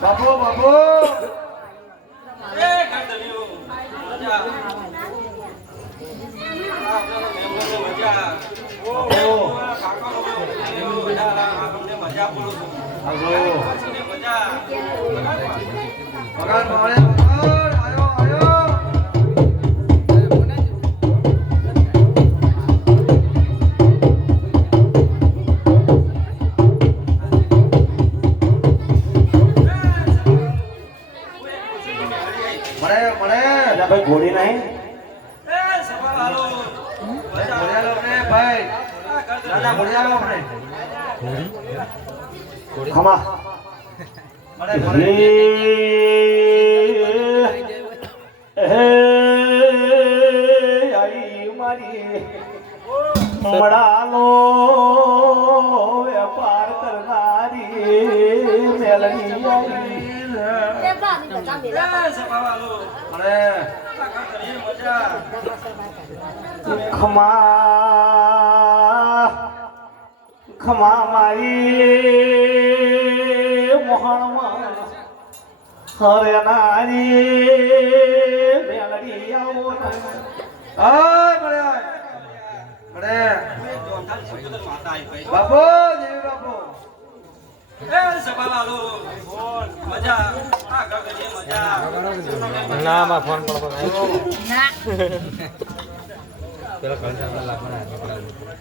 બાપુ બાપુ ભાઈ ઘોડી નહીં ખમા મારી મળાનો વેપાર કરનારી મેલની ખમા ખમા મારી મોહણમાં હરે નારી મેલડી આવો બાપુ દેવી બાપુ ના માં ફોન કરો ના